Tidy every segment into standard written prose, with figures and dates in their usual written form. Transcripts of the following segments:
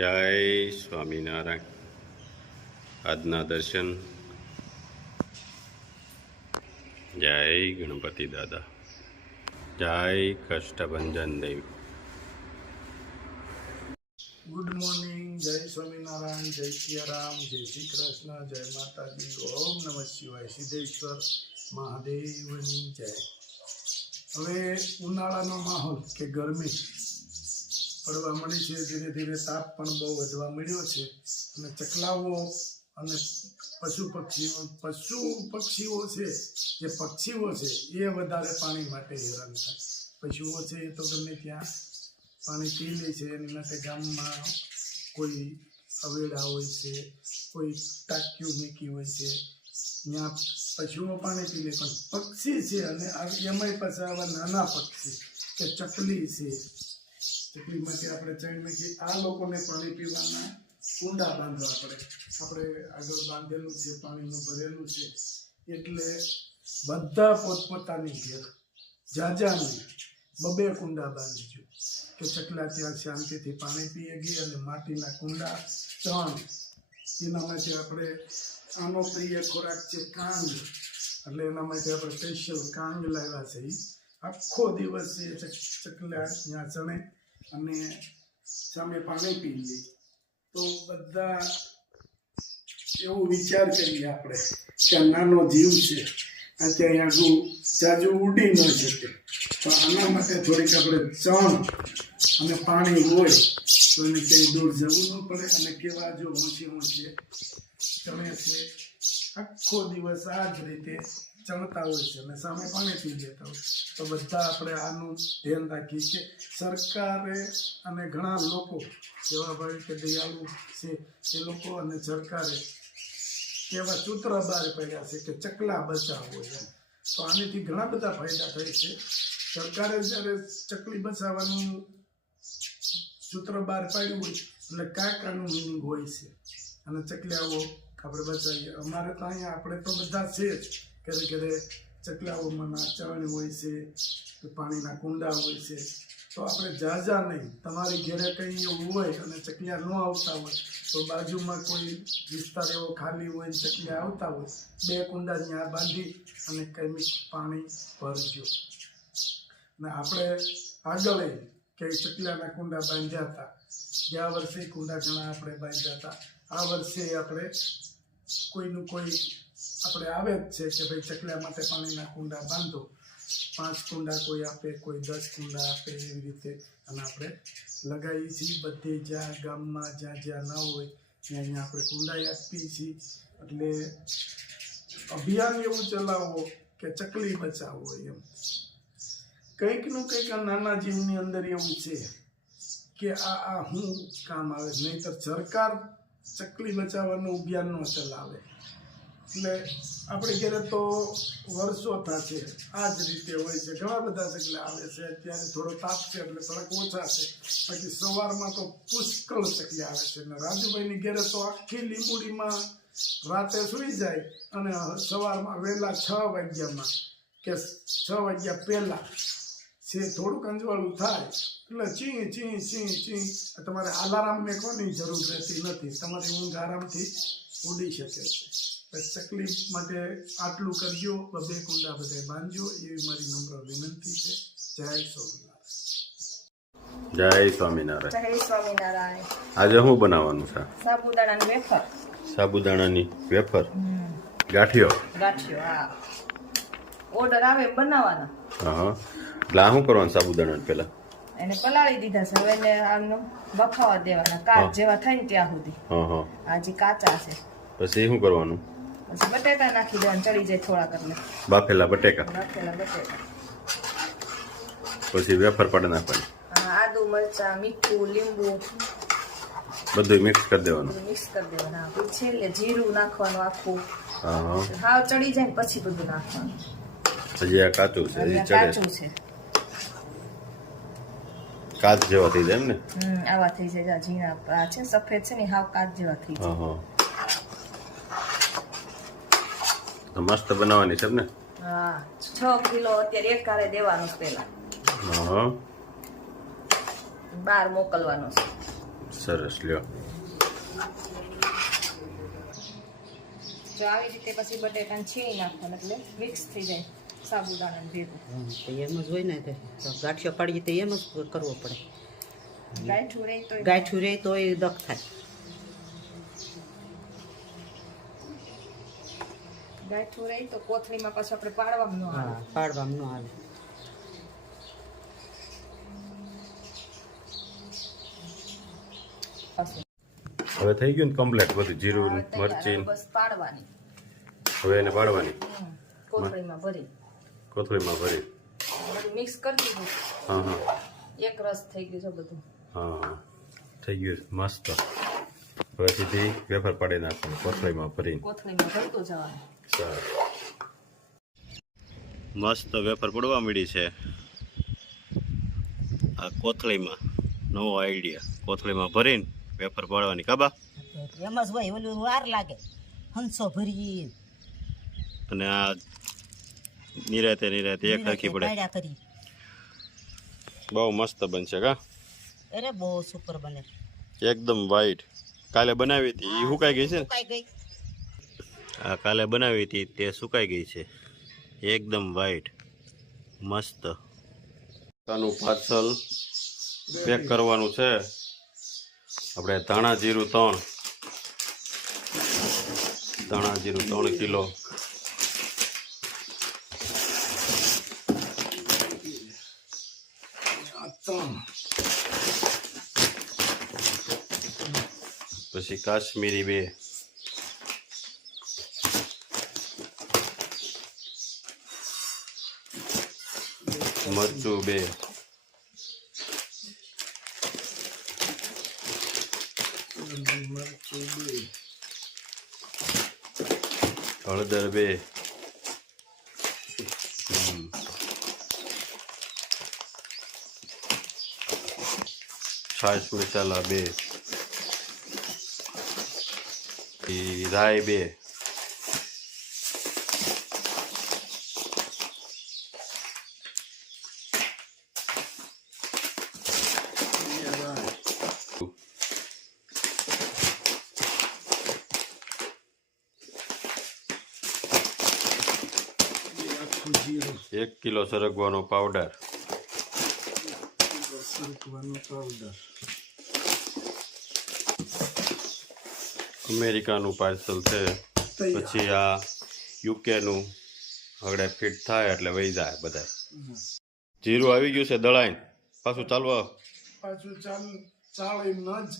જય સ્વામિનારાયણ. આજના દર્શન. જય ગણપતિ દાદા. જય કષ્ટભંજન દેવ. Good morning. જય સ્વામિનારાયણ, જય સિયારામ, જય શ્રી કૃષ્ણ, જય માતાજી, ઓમ નમઃ શિવાય, સિદ્ધેશ્વર મહાદેવની જય. હવે ઉનાળાનો માહોલ કે ગરમી પડવા મળી છે, ધીરે ધીરે તાપ પણ બહુ વધવા મળ્યો છે અને ચકલાઓ અને પશુ પક્ષીઓ છે, જે પક્ષીઓ છે એ વધારે પાણી માટે હેરાન થાય. પશુઓ છે એ તો ગમે ત્યાં પાણી પી લે છે. એની માટે ગામમાં કોઈ અવેડા હોય છે, કોઈ ટાંક્યું મૂકી હોય છે, ત્યાં પશુઓ પાણી પી લે. પણ પક્ષી છે અને એમાંય પાછા આવા નાના પક્ષી કે ચકલી છે, ચકલી માટે આપણે ચણી મૂકી. આ લોકોને પાણી પીવાના કુંડા બાંધવા પડે. આપણે આગળ બાંધેલું છે, પાણીનું ભરેલું છે, એટલે બધા પોતપોતાની ઘેર જાજાને બબે કુંડા બાંધીજો કે ચકલા ત્યાં શાંતિથી પાણી પીએ ગઈ. અને માટીના કુંડા ચણ, એના માટે આપણે આનો પ્રિય ખોરાક છે કાંગ, એટલે એના માટે આપણે સ્પેશિયલ કાંગ લાવ્યા છે. આખો દિવસ એ ચકલા ત્યાં ચણે અને સામે પાણી પી લે. તો બધા એવું વિચાર કરીએ આપણે કે નાનો જીવ છે, અત્યારે આગું જાજુ ઉડી ન શકે, તો આના માટે થોડીક આપણે ચણ અને પાણી હોય તો એને ક્યાંય દૂર જવું ન પડે. અને કેવા જો હોંશે ચણે છે, આખો દિવસ આ જ રીતે ચણતા હોય છે અને સામે પાણી પી લેતા હોય. તો બધા આપણે આનું ધ્યાન રાખીએ કે સરકારે અને ઘણા લોકો એવા ભાઈ કે દયાળુ છે એ લોકો અને સરકારે કેવા સૂત્ર બહાર પડ્યા છે કે ચકલા બચાવો એમ. તો આનાથી ઘણા બધા ફાયદા થાય છે. સરકારે જ્યારે ચકલી બચાવવાનું સૂત્ર બહાર પાડ્યું હોય એટલે કાંઈક આનું મિનિંગ હોય છે અને ચકલાઓ આપણે બચાવીએ. અમારે તો અહીંયા આપણે તો બધા છે જ, ઘરે ચકલાઓમાં ચણ હોય છે, પાણીના કુંડા હોય છે. તો આપણે જાજા નહીં, તમારી ઘરે કંઈ એવું હોય અને ચકલિયા ન આવતા હોય તો બાજુમાં કોઈ વિસ્તાર એવો ખાલી હોય, ચકલિયા આવતા હોય, 2 કુંડા ત્યાં બાંધી અને કંઈક પાણી ભરજો. અને આપણે આગળ કે ચકલિયાના કુંડા બાંધ્યા હતા, ગયા વર્ષે કુંડા ઘણા આપણે બાંધ્યા હતા. આ વર્ષે આપણે કોઈનું કોઈ આપણે આવે જ છે કે ભાઈ ચકલિયા માટે પાણીના કુંડા બાંધો. 5 કુંડા કોઈ આપે, કોઈ 10 કુંડા આપે, એવી રીતે અને આપણે લગાવીએ છીએ. બધે જ્યાં ગામમાં જ્યાં ના હોય ત્યાં આપણે કુંડા આપીએ છીએ. એટલે અભિયાન એવું ચલાવો કે ચકલી બચાવો એમ. કંઈકનું કંઈક આ નાના જીવની અંદર એવું છે કે આ હું કામ આવે. નહીંતર સરકાર ચકલી બચાવવાનું અભિયાન ન ચલાવે. એટલે આપણે ઘરે તો વર્ષો થશે આ જ રીતે હોય છે. ઘણા બધા ચકલા આવે છે. અત્યારે થોડો તાપ છે એટલે થોડાક ઓછા છે, બાકી સવારમાં તો પુષ્કળ ચકલી આવે છે. અને રાજુભાઈની ઘરે તો આખી લીંબુડીમાં રાતે સૂઈ જાય અને સવારમાં વહેલા 6 વાગ્યામાં કે 6 વાગ્યા પહેલાં છે થોડુંક અંજવાળું થાય એટલે ચી ચી ચી ચી. તમારે અલાર્મ મેકવાની જરૂર રહેતી નથી, તમારી ઊંઘ આરામથી ઉડી શકે છે. ચકલી માટે આટલું કરજો, 2 કુંડા બધા બાંધજો, એવી મારી નમ્ર વિનંતી છે. જય સ્વામિનારાયણ. જય સ્વામિનારાયણ. જય સ્વામિનારાયણ. આજે શું બનાવવાનું છે? સાબુદાણાની વેફર. સાબુદાણાની વેફર, ગાંઠિયો. હા. ઓર્ડર આવે એમ બનાવવાનો. હા. એટલે આ શું કરવાનું સાબુદાણા પહેલા? એને પલાળી દીધા છે, હવે એને આમનું બફાવા દેવાના, કાચ જેવા થાય ને ત્યાં સુધી. હજી કાચા છે. પછી શું કરવાનું? પછી બટેકા નાખી દેવાના, ચડી જાય થોડાક એટલે. બાફેલા બટેકા. બટેકા. પછી વેફર પાડી નાખવાની. આદુ, મરચા, મીઠું, લીંબુ બધું મિક્સ કરી દેવાનું. મિક્સ કરી દેવાના. પછી છેલ્લે જીરું નાખવાનું આખું. હા. હાવ ચડી જાય ને પછી બધું નાખવાનું. હજી આ કાચું છે, હજી કાચું છે. કાચ જેવા થઈ જાય એમ ને? આવા થઈ જાય. ઝીણા આ છે સફેદ છે ને, હાવ કાચ જેવા થઈ જાય. તો મસ્ત બનાવવાની છે ને? હા. 6 કિલો અત્યારે એક કારે દેવાનું પેલા. બહાર મોકલવાનો છે. સરસ લ્યો. જો આવી રીતે પછી બટેટાને છીણી નાખવાનું એટલે મિક્સ થઈ જાય સાબુદાણા ભેગું. તો એમ જ હોય ને તો ગાંઠિયો પાડીએ તો એમ જ કરવો પડે. ગાંઠું રહે તો ગાંઠું રહે તો એ દખ થાય. ગાંઠું રહે તો કોથળીમાં પછી આપણે પાડવામાં ન આવે. હા, પાડવામાં ન આવે. હવે થઈ ગયું ને કમ્પ્લીટ બધું જીરું હવે તૈયાર. મરચી હવે બસ પાડવાની. હવે એને પાડવાની કોથળીમાં ભરી કોથળીમાં ભરી. બધું મિક્સ કરી દીધું. હા હા એક રસ થઈ ગયું છે બધું. હા હા થઈ ગયું મસ્ત. હવે સીધી વેફર પાડી નાખવાની કોથળીમાં ભરીને. કોથળીમાં ભરતું જવાનું. સારું. મસ્ત વેફર પડવા મળી છે આ કોથળીમાં. નવો આઈડિયા, કોથળીમાં ભરીને વેફર પાડવાની. કાબા એમ જ હોય, ઓલું વાર લાગે હંસો ભરી અને આ નિરાતે એક રાખી પડે. પાડ્યા કરી. બહુ મસ્ત બનશે કા. અરે બહુ સુપર બને. એકદમ વ્હાઈટ. કાલે બનાવી હતી એ સુકાઈ ગઈ છે ને. સુકાઈ ગઈ. આ કાલે બનાવી હતી તે સુકાઈ ગઈ છે. એકદમ વ્હાઈટ મસ્ત. આનું પાર્સલ પેક કરવાનું છે. આપણે ધાણા જીરું 3 કિલો. પછી કાશ્મીરી 2, મરચું 2, હળદર 2, છાશ મસાલા 2, રાઈ 2, જીરું 1 કિલો સરગવાનો પાવડર, સરકવાનો પાવડર, અમેરિકાનું પાર્સલ છે. પછી આ યુકેનું હગડે ફિટ થાય એટલે વહી જાય બધા. જીરું આવી ગયું છે દળાઈને. પાછું ચાલવા પાછું ચાળી ન જ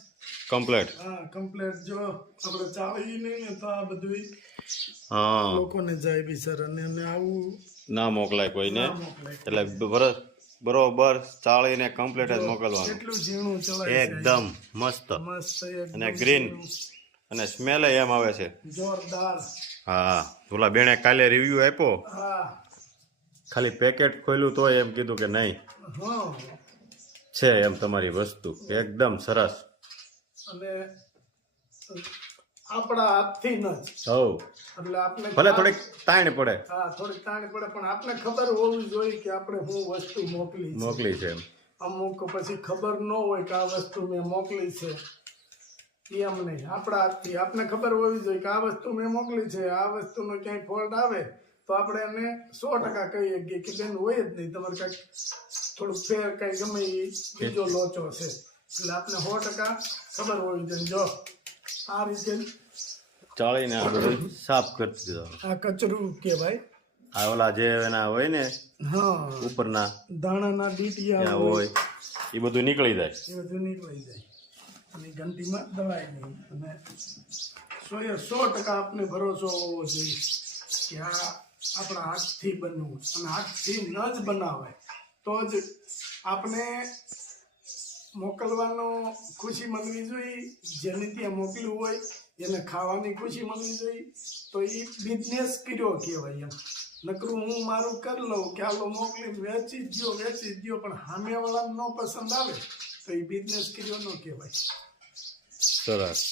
કમ્પ્લીટ. હા કમ્પ્લેટ. જો આપણે ચાળી નહીં ને તો આ બધું હા લોકોને જાય બિચારાને, અને આવું ના મોકલાય કોઈને. ના મોકલાય. એટલે બરોબર ચાળીને કમ્પ્લીટ જ મોકલવાનું. કેટલું ઝીણું ચલાય છે. એકદમ મસ્ત મસ્ત એકદમ અને ગ્રીન અને સ્મેલ એમ આવે છે. જોરદાર. હા ઓલા બેને કાલે રિવ્યુ આપ્યો. હા ખાલી પેકેટ ખોલ્યું તો એમ કીધું કે નહીં હા. છે એમ તમારી વસ્તુ એકદમ સરસ. અને આપણા હાથથી ન જ હવ એટલે આપણે ભલે થોડીક તાણ પડે. હા થોડીક તાણ પડે પણ આપણે ખબર હોવી જોઈએ કે આપણે હું વસ્તુ મોકલી છે. મોકલી છે એમ. અમુક પછી ખબર ન હોય કે આ વસ્તુ મેં મોકલી છે એમ નહીં. આપણા હાથથી આપણે ખબર હોવી જોઈએ કે આ વસ્તુ મેં મોકલી છે. આ વસ્તુનો ક્યાંય ફોલ્ટ આવે તો આપણે એને 100% કહીએ કે બેન હોય જ નહીં, તમારે કંઈક થોડુંક ફેર કંઈ ગમે એ બીજો લોચો છે. એટલે આપણે 100% ખબર હોવી જોઈએ. જો આ રીતે ચાળીને આ બધું સાફ કરી દીધો. આ કચરું કહેવાય. આ ઓલા જે એના હોય ને હા ઉપરના દાણાના ડીટીયા ત્યાં હોય એ બધું નીકળી જાય. એ બધું નીકળી જાય અને ઘંટીમાં દળાય નહીં. અને 100% આપણે ભરોસો હોવો જોઈએ કે આ આપણા હાથથી બનવું, અને હાથથી ન જ બનાવાય તો જ આપણે મોકલવાનો ખુશી મળવી જોઈએ. જેને ત્યાં મોકલ્યું હોય એને ખાવાની ખુશી મળવી જોઈએ. તો એ બિઝનેસ કર્યો કહેવાય એમ. નકરું હું મારું કરી લઉં કે આલો મોકલી વેચી જ ગયો પણ સામેવાળાને ન પસંદ આવે તો એ બિઝનેસ કર્યો ન કહેવાય. સરસ.